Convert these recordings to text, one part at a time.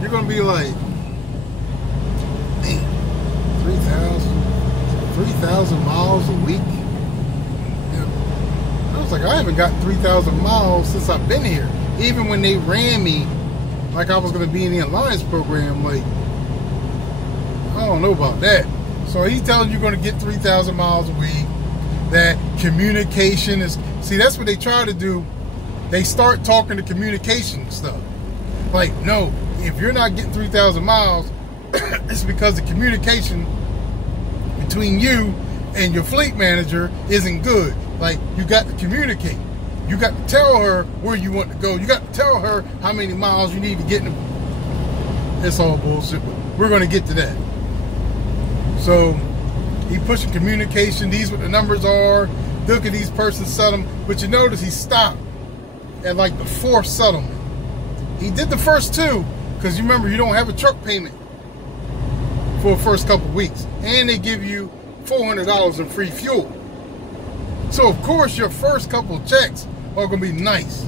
you're gonna be like, man, 3,000 miles a week. I was like, I haven't got 3,000 miles since I've been here. Even when they ran me like I was gonna be in the Alliance program, like, I don't know about that. So he's telling you you're gonna get 3,000 miles a week. That communication is, see, that's what they try to do. They start talking to communication stuff. Like, no, if you're not getting 3,000 miles, it's because the communication between you and your fleet manager isn't good. Like, you got to communicate. You got to tell her where you want to go. You got to tell her how many miles you need to get in. It's all bullshit, but we're going to get to that. So he pushing communication. These what the numbers are. Look at these persons settlement. But you notice he stopped at like the 4th settlement. He did the first 2 because you remember you don't have a truck payment for the first couple of weeks, and they give you $400 in free fuel. So of course your first couple of checks are gonna be nice.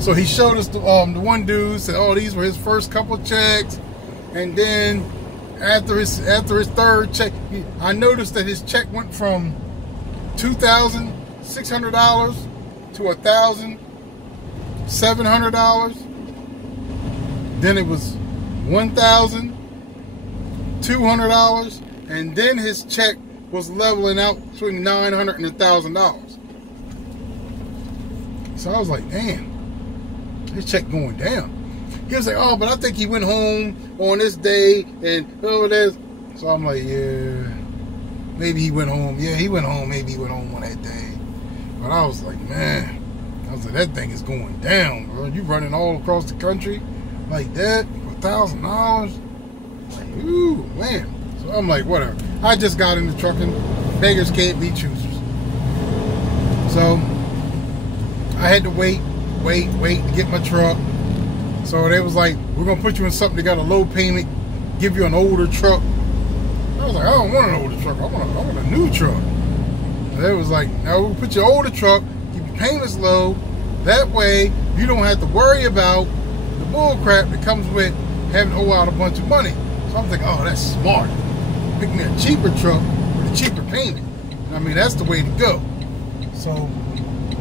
So he showed us the one dude said, oh, these were his first couple of checks, and then after his 3rd check, I noticed that his check went from $2,600 to $1,700. Then it was $1,200, and then his check was leveling out between $900 and $1,000. So I was like, damn, his check going down. He was like, oh, but I think he went home on this day and over there. So I'm like, yeah, maybe he went home. Yeah, he went home. Maybe he went home on that day. But I was like, man, I was like, that thing is going down, bro. You running all across the country like that for $1,000? Like, ooh, man. So I'm like, whatever. I just got into trucking. Beggars can't be choosers. So I had to wait to get my truck. So they was like, we're gonna put you in something that got a low payment, give you an older truck. I was like, I don't want an older truck. I want a new truck. And they was like, no, we'll put your older truck, keep your payments low. That way you don't have to worry about the bull crap that comes with having to owe out a bunch of money. So I'm thinking, oh, that's smart. Pick me a cheaper truck with a cheaper payment. I mean, that's the way to go. So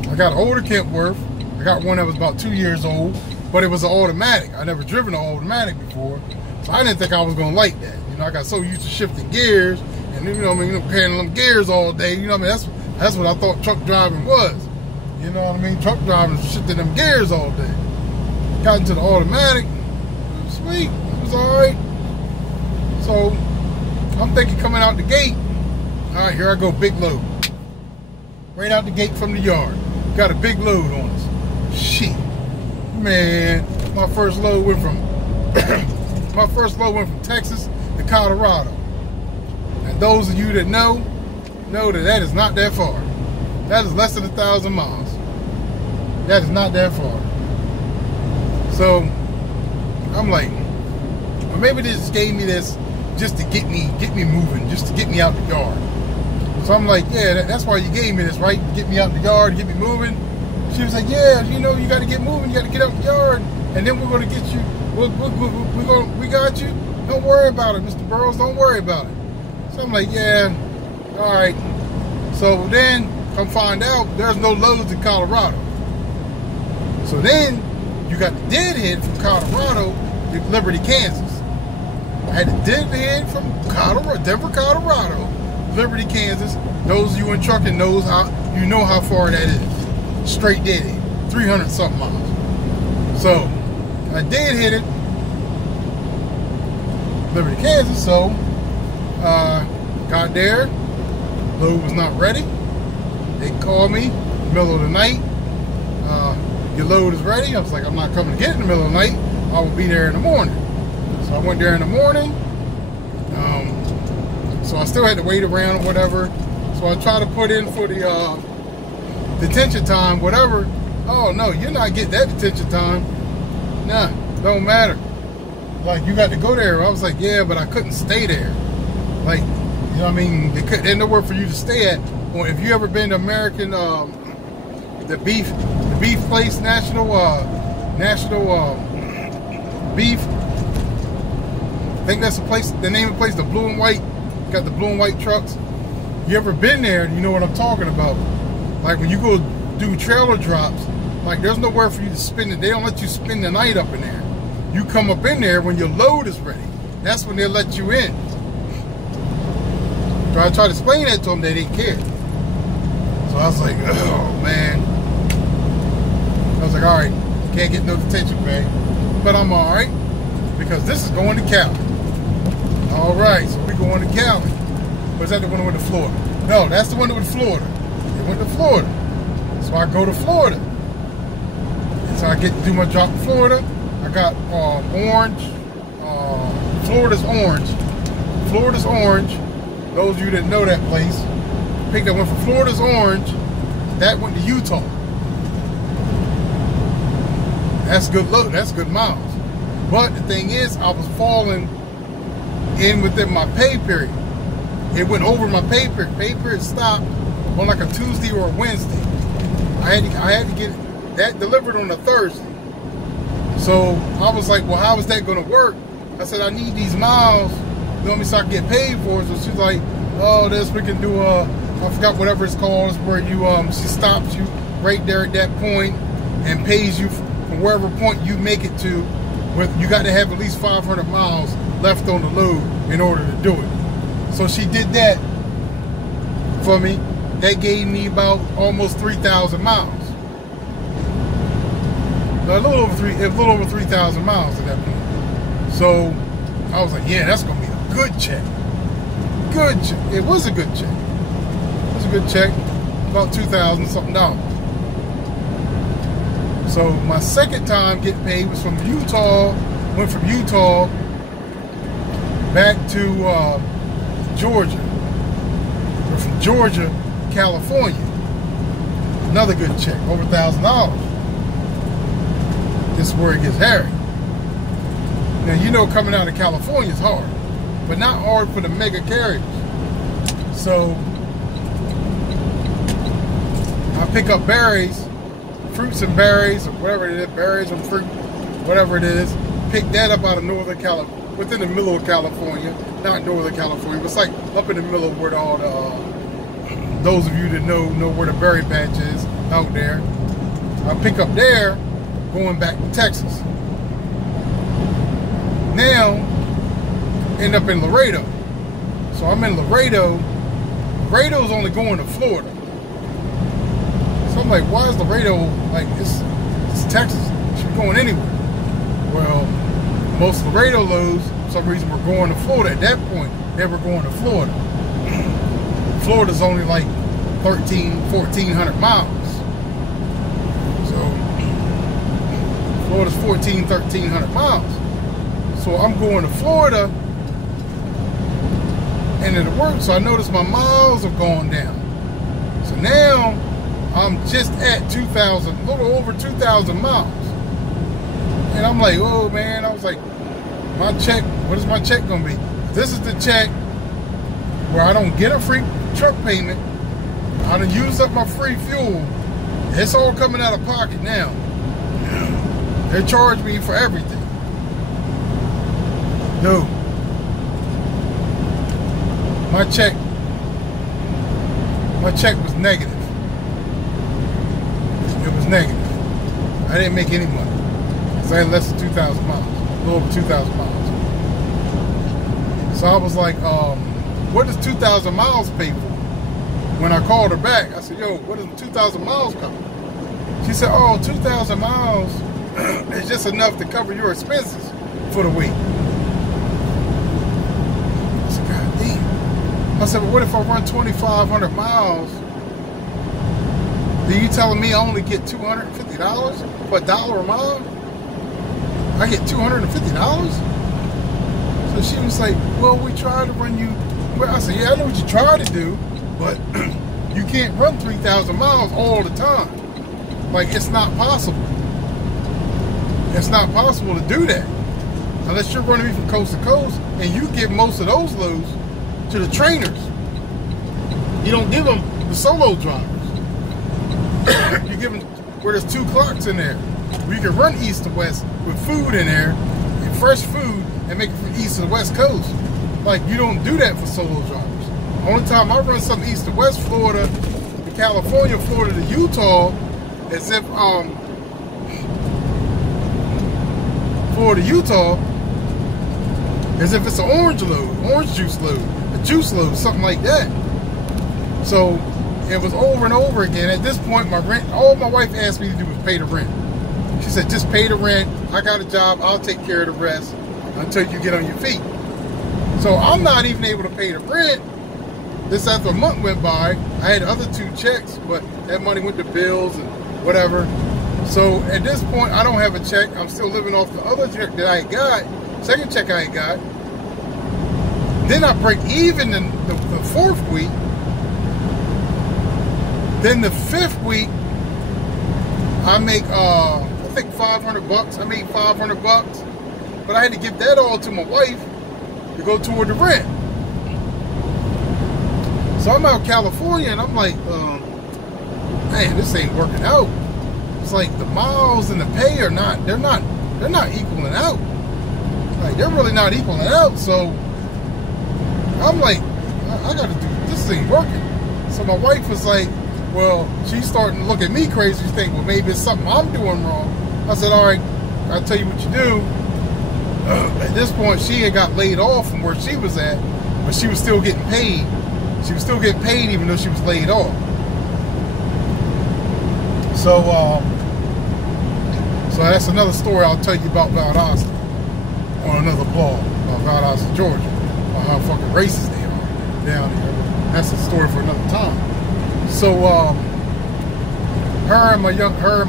I got an older Kentworth. I got one that was about 2 years old, but it was an automatic. I never driven an automatic before, so I didn't think I was gonna like that. You know, I got so used to shifting gears, and you know what I mean, handling them gears all day. You know what I mean? That's what I thought truck driving was. You know what I mean? Truck driving is shifting them gears all day. Got into the automatic. It was sweet. It was all right. So I'm thinking coming out the gate. All right, here I go, big load. Right out the gate from the yard. Got a big load on us. Shit, man, my first load went from Texas to Colorado. And those of you that know that is not that far. That is less than 1,000 miles. That is not that far. So I'm like, well, maybe they just gave me this just to get me moving, just to get me out the yard. So I'm like, yeah, that's why you gave me this, right? Get me out the yard, get me moving. She was like, yeah, you know, you got to get moving. You got to get out the yard, and then we're going to get you. We got you. Don't worry about it, Mr. Burroughs. Don't worry about it. So I'm like, yeah, all right. So then, come find out, there's no loads in Colorado. So then, you got the deadhead from Colorado to Liberty, Kansas. I had the deadhead from Denver, Colorado, Liberty, Kansas. Those of you in trucking knows how far that is. Straight deadhead, 300-something miles. So I deadheaded Liberty, Kansas. So got there, load was not ready. They called me in the middle of the night. Your load is ready. I was like, I'm not coming to get it in the middle of the night. I will be there in the morning. So I went there in the morning. So I still had to wait around or whatever. So I tried to put in for the detention time, whatever. Oh no, you're not getting that detention time. Nah, don't matter. Like, you got to go there. I was like, yeah, but I couldn't stay there. Like, you know what I mean? There's nowhere for you to stay at. Well, if you ever been to American, the beef place, national beef. I think that's the place, the name of the place, the blue and white. Got the blue and white trucks. You ever been there, you know what I'm talking about. Like when you go do trailer drops, like there's nowhere for you to spend it. They don't let you spend the night up in there. You come up in there when your load is ready. That's when they'll let you in. So I tried to explain that to them, they didn't care. So I was like, oh man. I was like, all right, can't get no detention, man. But I'm all right, because this is going to Cali. All right, so we going to Cali. Was that the one that went to Florida? No, that's the one that went to Florida. It went to Florida. So I go to Florida. And so I get to do my drop in Florida. I got orange. Florida's orange. Florida's orange. Those of you that know that place. Picked that one from Florida's orange. That went to Utah. That's good load. That's good miles. But the thing is, I was falling in within my pay period. It went over my pay period. Pay period stopped on like a Tuesday or a Wednesday. I had to get that delivered on a Thursday. So I was like, well, how is that going to work? I said, I need these miles, you know, so I can get paid for it. So she's like, oh, this we can do I forgot whatever it's called. It's where you she stops you right there at that point and pays you from wherever point you make it to. With you got to have at least 500 miles left on the load in order to do it. So she did that for me. That gave me about almost 3,000 miles. A little over 3,000 miles at that point. So I was like, yeah, that's gonna be a good check. Good check. It was a good check. It was a good check. About $2,000 something dollars. So my second time getting paid was from Utah. Went from Utah back to Georgia. Or from Georgia, California. Another good check, over $1,000. This is where it gets hairy. Now, you know, coming out of California is hard, but not hard for the mega carriers. So I pick up berries, fruits and berries, or whatever it is, berries or fruit, whatever it is. Pick that up out of Northern California, within the middle of California, not Northern California, but it's like up in the middle of where all the, those of you that know where the berry patch is out there. I pick up there, going back to Texas. Now, end up in Laredo. So I'm in Laredo. Laredo's only going to Florida. So I'm like, why is Laredo, like, it's Texas, it should be going anywhere. Well, most Laredo loads, for some reason, were going to Florida. At that point, they were going to Florida. Florida's only like 1,400 miles. Florida's 1,300 miles. So I'm going to Florida and it works. So I noticed my miles are going down. So now I'm just at 2,000, a little over 2,000 miles. And I'm like, oh man, I was like, my check, what is my check gonna be? This is the check where I don't get a free truck payment. I done used up my free fuel. It's all coming out of pocket now. They charge me for everything. No. My check was negative. It was negative. I didn't make any money. Because I had less than 2,000 miles. A little over 2,000 miles. So I was like, what does 2,000 miles pay for? When I called her back, I said, yo, what does 2,000 miles cover? She said, oh, 2,000 miles is just enough to cover your expenses for the week. I said, God damn. I said, well, what if I run 2,500 miles? Are you telling me I only get $250 for $1 a mile? I get $250? So she was like, well, we tried to run you. Well, I said, yeah, I know what you tried to do, but you can't run 3,000 miles all the time. Like, it's not possible. It's not possible to do that. Unless you're running me from coast to coast and you give most of those loads to the trainers. You don't give them the solo drivers. You give them where there's 2 clocks in there. Where you can run east to west with food in there. fresh food and make it from east to the west coast. Like, you don't do that for solo drivers. The only time I run something east to west, Florida to California, Florida to Utah, as if Florida to Utah, as if it's an orange juice load, a juice load, something like that. So it was over and over again. At this point, my rent, all my wife asked me to do was pay the rent. She said, just pay the rent. I got a job. I'll take care of the rest until you get on your feet. So I'm not even able to pay the rent. This after a month went by. I had other 2 checks, but that money went to bills and whatever. So at this point, I don't have a check. I'm still living off the other check that I got, second check I got. Then I break even in the 4th week. Then the 5th week, I make, I think 500 bucks. I made 500 bucks, but I had to give that all to my wife to go toward the rent. So I'm out in California and I'm like, man, this ain't working out. It's like the miles and the pay are not, they're not equaling out. Like, they're really not equaling out. So I'm like, I gotta do, this ain't working. So my wife was like, well, she's starting to look at me crazy. She's thinking, well, maybe it's something I'm doing wrong. I said, all right, I'll tell you what you do. At this point, she had got laid off from where she was at, but she was still getting paid. She was still getting paid even though she was laid off. So, so that's another story I'll tell you about Valdosta on another blog about Valdosta, Georgia, about how fucking racist they are down here. That's a story for another time. So, her and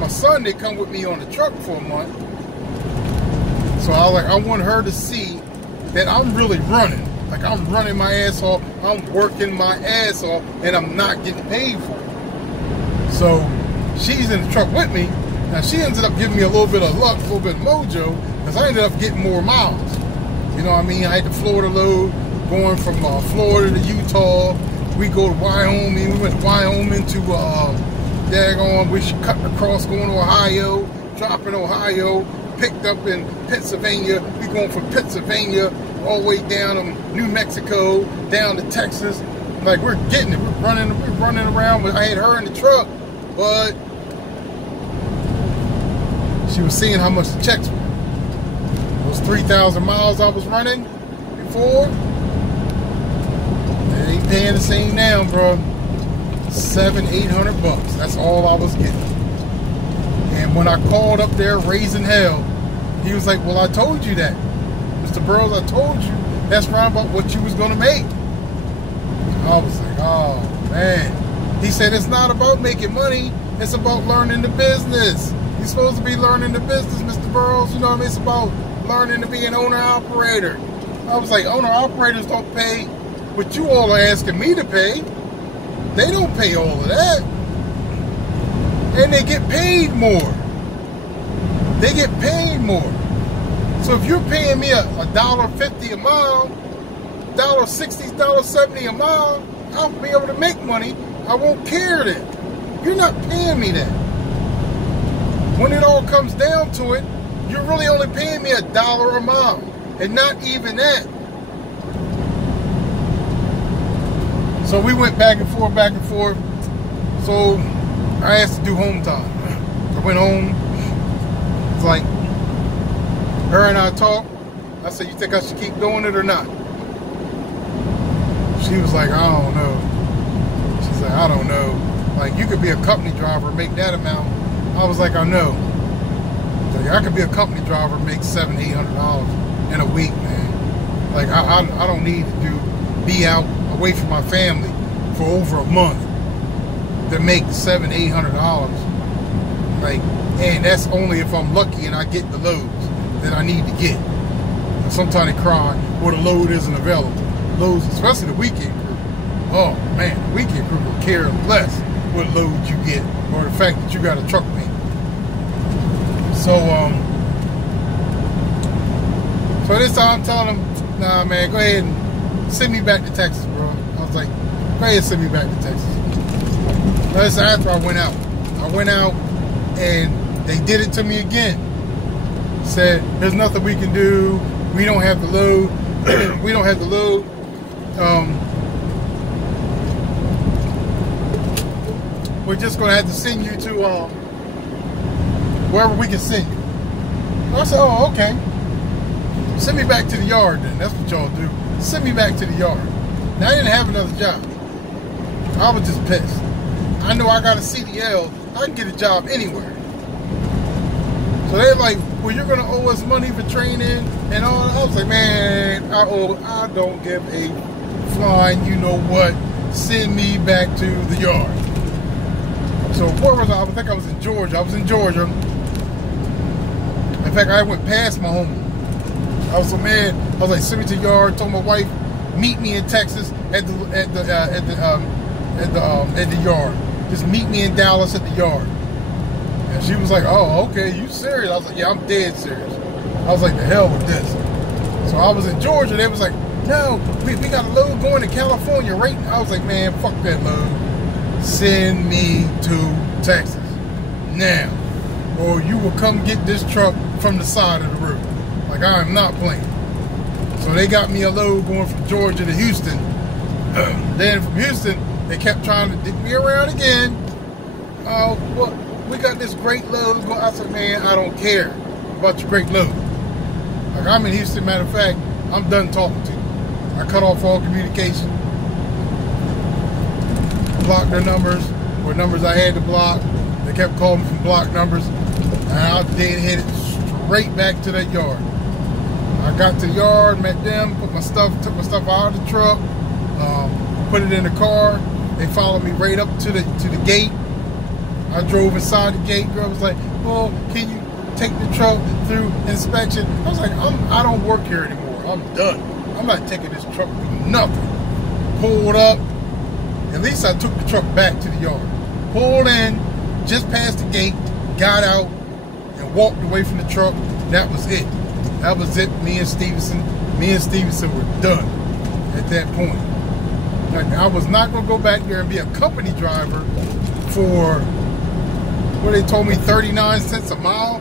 my son, they come with me on the truck for a month. So I want her to see that I'm really running. Like, I'm running my ass off. I'm working my ass off, and I'm not getting paid for it. So she's in the truck with me. Now, she ended up giving me a little bit of luck, a little bit of mojo, because I ended up getting more miles. You know what I mean? I had the Florida load going from Florida to Utah. We go to Wyoming. We went to Wyoming to daggone. We should cut across going to Ohio, drop in Ohio, picked up in Pennsylvania. We going from Pennsylvania all the way down to New Mexico, down to Texas. Like, we're getting it. We're running around. I had her in the truck, but she was seeing how much the checks were. Those 3,000 miles I was running before, they ain't paying the same now, bro. 700-800 bucks. That's all I was getting. And when I called up there raising hell, he was like, well, I told you that. Mr. Burroughs, I told you that's right about what you was going to make. I was like, oh, man. He said, it's not about making money. It's about learning the business. You're supposed to be learning the business, Mr. Burroughs. You know what I mean? It's about learning to be an owner-operator. I was like, owner-operators don't pay what you all are asking me to pay. They don't pay all of that. And they get paid more. They get paid more. So if you're paying me $1.50 a mile, $1.60, $1.70 a mile, I'll be able to make money. I won't care then. You're not paying me that. When it all comes down to it, you're really only paying me $1 a mile. And not even that. So we went back and forth, back and forth. So I asked to do home time. I went home. It's like, her and I talked. I said, you think I should keep doing it or not? She was like, I don't know. She's like, I don't know. Like, you could be a company driver and make that amount. I was like, I know. Like, I could be a company driver and make $700-800 in a week, man. Like, I don't need to be out away from my family for over a month to make $700-800. Like, and that's only if I'm lucky and I get the loads that I need to get. And sometimes they cry, well, the load isn't available. Loads, especially the weekend crew. Oh man, the weekend crew will care less what load you get or the fact that you got a truck mate. So so this time I'm telling them, nah man, go ahead and send me back to Texas, bro. I was like, go ahead and send me back to Texas. That's after I went out. I went out and they did it to me again. said, there's nothing we can do. We don't have the load. We don't have the load. We're just going to have to send you to wherever we can send you. I said, oh, okay. Send me back to the yard then. That's what y'all do. Send me back to the yard. Now, I didn't have another job. I was just pissed. I know I got a CDL. I can get a job anywhere. So they're like, well, you're going to owe us money for training and all. I was like, man, I don't give a flying, you know what. Send me back to the yard. So where was I? I think I was in Georgia. I was in Georgia. In fact, I went past my home. I was so mad. I was like, send me to the yard. Told my wife, meet me in Texas at the yard. Just meet me in Dallas at the yard. And she was like, oh, okay, you serious? I was like, yeah, I'm dead serious. I was like, the hell with this. So I was in Georgia. They was like, no, we got a load going to California, right? I was like, man, fuck that load. Send me to Texas now, or you will come get this truck from the side of the road. Like, I am not playing. So they got me a load going from Georgia to Houston. Then from Houston, they kept trying to dig me around again. Oh, well, we got this great load. I said, man, I don't care about your great load. Like, I'm in Houston, matter of fact, I'm done talking to you. I cut off all communication. Blocked their numbers, or numbers I had to block. They kept calling me from blocked numbers. And I dead-headed straight back to that yard. I got to the yard, met them, took my stuff out of the truck, put it in the car. They followed me right up to the gate. I drove inside the gate. Girl was like, well, can you take the truck through inspection? I was like, I don't work here anymore. I'm done. I'm not taking this truck through nothing. Pulled up. At least I took the truck back to the yard. Pulled in, just past the gate, got out, and walked away from the truck. That was it. That was it. Me and Stevenson were done at that point. Like, I was not going to go back there and be a company driver for, what they told me, 39 cents a mile.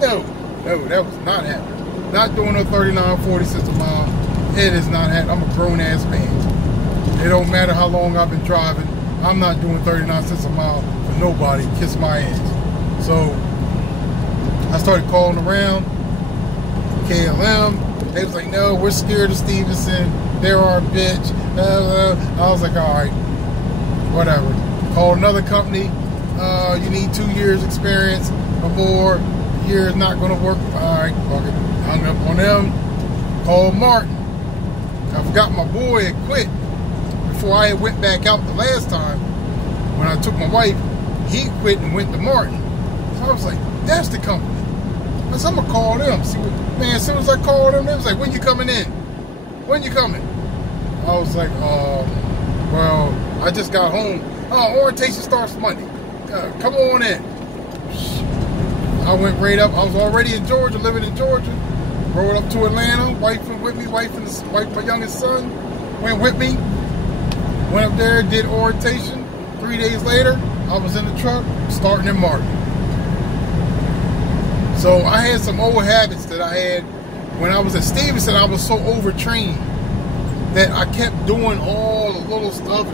No, that was not happening. Not doing no 39, 40 cents a mile. It is not happening. I'm a grown-ass man. It don't matter how long I've been driving. I'm not doing 39 cents a mile for nobody. Kiss my ass. So I started calling around KLM. They was like, no, we're scared of Stevenson. They're our bitch. I was like, all right, whatever. Called another company. You need 2 years experience or more. A year is not going to work. All right, fuck it. Hung up on them. Called Martin. I forgot my boy had quit. Before I went back out the last time, when I took my wife, he quit and went to Martin. So I was like, that's the company. I said, I'm going to call them. See what, man, as soon as I called them, they was like, when you coming in? When you coming? I was like, well, I just got home. Orientation starts Monday. Come on in. I went right up. I was already in Georgia, living in Georgia. Rode up to Atlanta. Wife went with me. Wife, my youngest son went with me. Went up there, did orientation. 3 days later, I was in the truck, starting in Martin. So I had some old habits that I had when I was at Stevenson. I was so overtrained that I kept doing all the little stuff.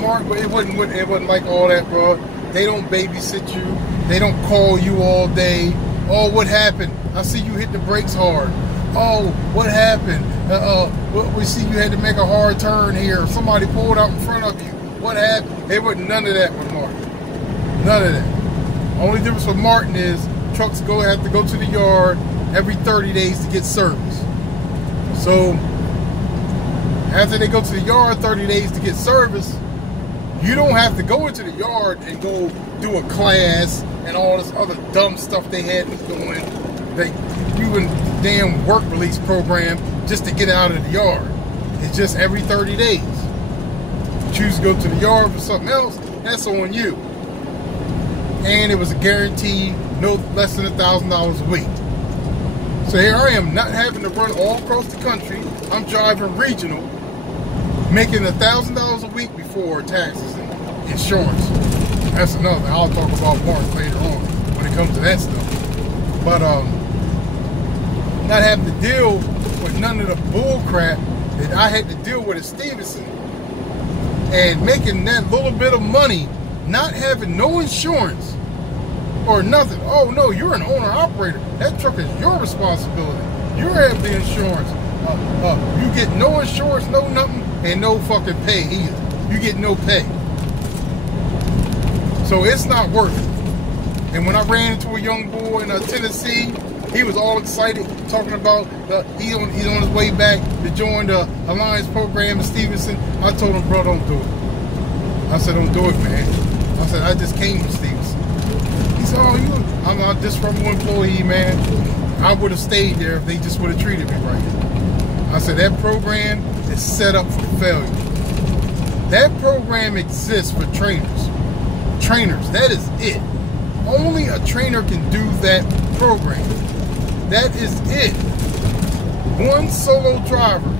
Martin, but it wasn't like all that, bro. They don't babysit you. They don't call you all day. Oh, what happened? I see you hit the brakes hard. Oh, what happened? We see you had to make a hard turn here. Somebody pulled out in front of you. What happened? There wasn't none of that with Martin. None of that. Only difference with Martin is trucks have to go to the yard every 30 days to get service. So after they go to the yard 30 days to get service, you don't have to go into the yard and go do a class and all this other dumb stuff they had me doing. They doing damn work release program just to get out of the yard. It's just every 30 days. You choose to go to the yard for something else, that's on you. And it was a guarantee no less than $1,000 a week. So here I am, not having to run all across the country. I'm driving regional, making $1,000 a week before taxes and insurance. That's another. I'll talk about more later on when it comes to that stuff. But not having to deal with none of the bull crap that I had to deal with at Stevenson, and making that little bit of money, not having no insurance or nothing. Oh no, you're an owner operator. That truck is your responsibility. You have the insurance. You get no insurance, no nothing, and no fucking pay either. You get no pay. So it's not worth it. And when I ran into a young boy in Tennessee, he was all excited, talking about he's on his way back to join the Alliance program in Stevenson. I told him, bro, don't do it. I said, don't do it, man. I said, I just came from Stevenson. He said, oh, I'm a disreputable employee, man. I would have stayed there if they just would have treated me right. I said, that program is set up for failure. That program exists for trainers. Trainers, that is it. Only a trainer can do that program. That is it. One solo driver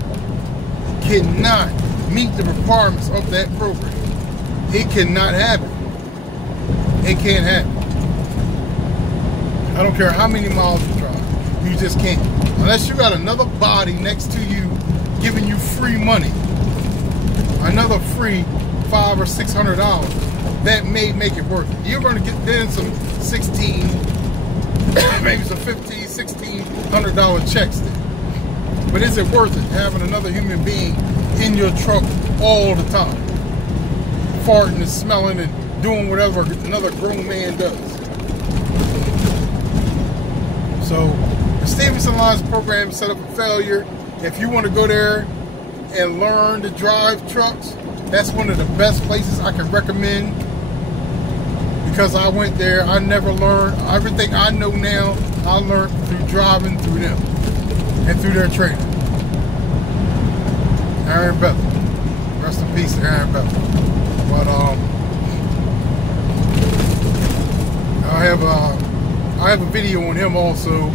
cannot meet the requirements of that program. It cannot happen. It can't happen. I don't care how many miles you drive. You just can't. Unless you got another body next to you giving you free money. Another free $500 or $600. That may make it worth it. You're going to get then some maybe some $1,500, $1,600 checks then. But is it worth it having another human being in your truck all the time? Farting and smelling and doing whatever another grown man does. So the Stevenson Alliance program is set up for failure. If you want to go there and learn to drive trucks, that's one of the best places I can recommend. Because I went there, I never learned. Everything I know now, I learned through driving through them and through their training. Aaron Bethel. Rest in peace, Aaron Bethel. But I have a video on him also.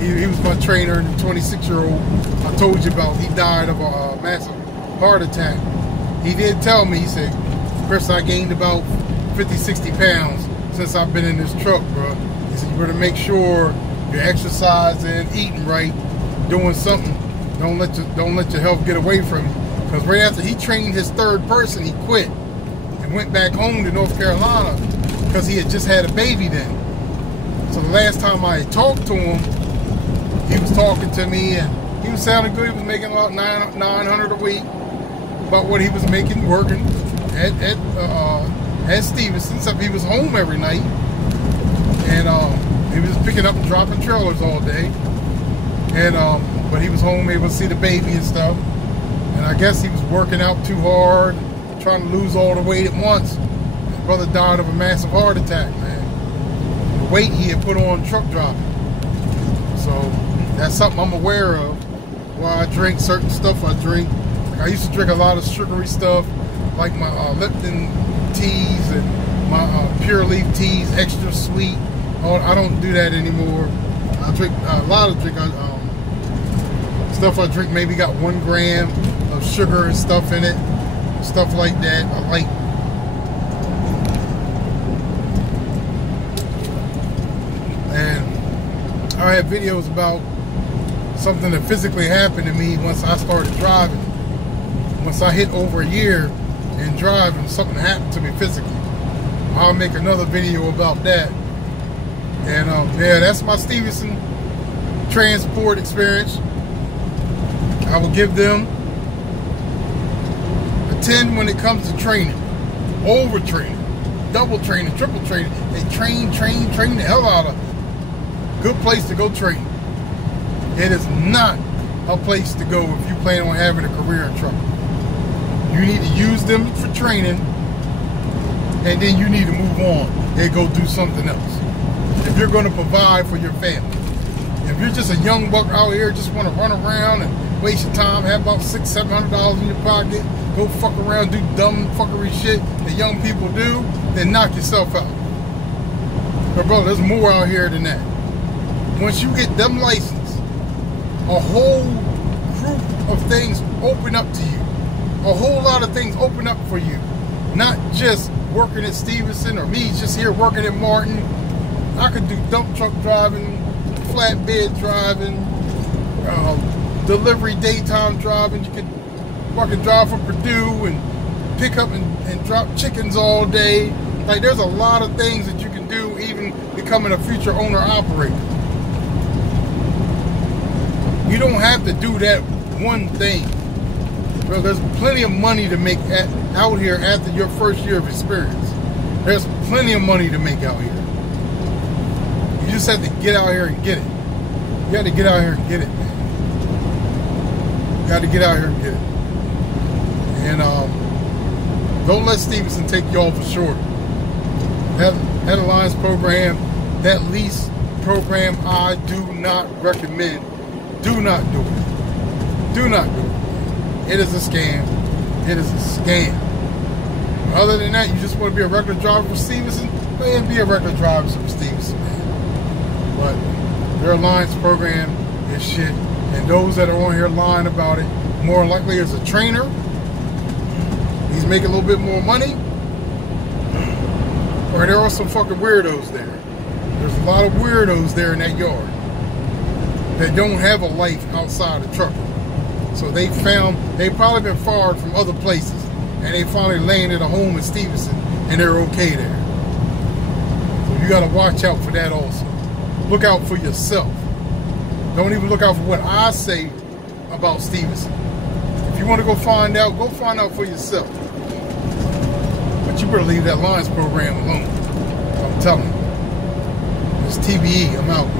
He was my trainer, the 26-year-old I told you about. He died of a massive heart attack. He did tell me, he said, Chris, I gained about 50, 60 pounds since I've been in this truck, bro. He said, you better make sure you're exercising, eating right, doing something. Don't let your health get away from you. Because right after he trained his third person, he quit and went back home to North Carolina because he had just had a baby then. So the last time I talked to him, he was talking to me and he was sounding good. He was making about $900 a week, about what he was making working at Stevenson. Except he was home every night, and he was picking up and dropping trailers all day. And but he was home, able to see the baby and stuff. And I guess he was working out too hard, trying to lose all the weight at once. His brother died of a massive heart attack, man. The weight he had put on truck driving. So that's something I'm aware of. Why I drink certain stuff I drink. I used to drink a lot of sugary stuff, like my Lipton teas and my Pure Leaf teas, extra sweet. I don't do that anymore. I drink a lot of stuff I drink maybe got 1 gram of sugar and stuff in it, stuff like that. I like. And I have videos about something that physically happened to me once I started driving. Once I hit over a year in driving, something happened to me physically. I'll make another video about that. And yeah, that's my Stevenson transport experience. I will give them a 10 when it comes to training. Overtraining, double training, triple training. They train the hell out of them. Good place to go train. It is not a place to go if you plan on having a career in trucking. You need to use them for training, and then you need to move on and go do something else. If you're going to provide for your family. If you're just a young buck out here, just want to run around and waste your time, have about $600, $700 in your pocket, go fuck around, do dumb fuckery shit that young people do, then knock yourself out. But bro, there's more out here than that. Once you get them licensed, a whole group of things open up to you. A whole lot of things open up for you. Not just working at Stevenson or me just here working at Martin. I could do dump truck driving, flatbed driving, delivery, daytime driving. You can fucking drive from Purdue and pick up and drop chickens all day. Like, there's a lot of things that you can do, even becoming a future owner-operator. You don't have to do that one thing. Bro, there's plenty of money to make out here after your first year of experience. There's plenty of money to make out here. You just have to get out here and get it. You got to get out here and get it, man. You got to get out here and get it. And don't let Stevenson take you off for short. That Alliance program, that lease program, I do not recommend. Do not do it. Do not do it. It is a scam. It is a scam. Other than that, you just want to be a regular driver for Stevenson, go ahead and be a regular driver for Stevenson, man. But their Alliance program is shit. And those that are on here lying about it, more likely as a trainer, he's making a little bit more money, or there are some fucking weirdos there. There's a lot of weirdos there in that yard that don't have a life outside of trucking. So they've probably been fired from other places, and they finally landed a home in Stevenson, and they're okay there. So you got to watch out for that also. Look out for yourself. Don't even look out for what I say about Stevenson. If you want to go find out for yourself. But you better leave that Alliance program alone. I'm telling you. It's TBE. I'm out.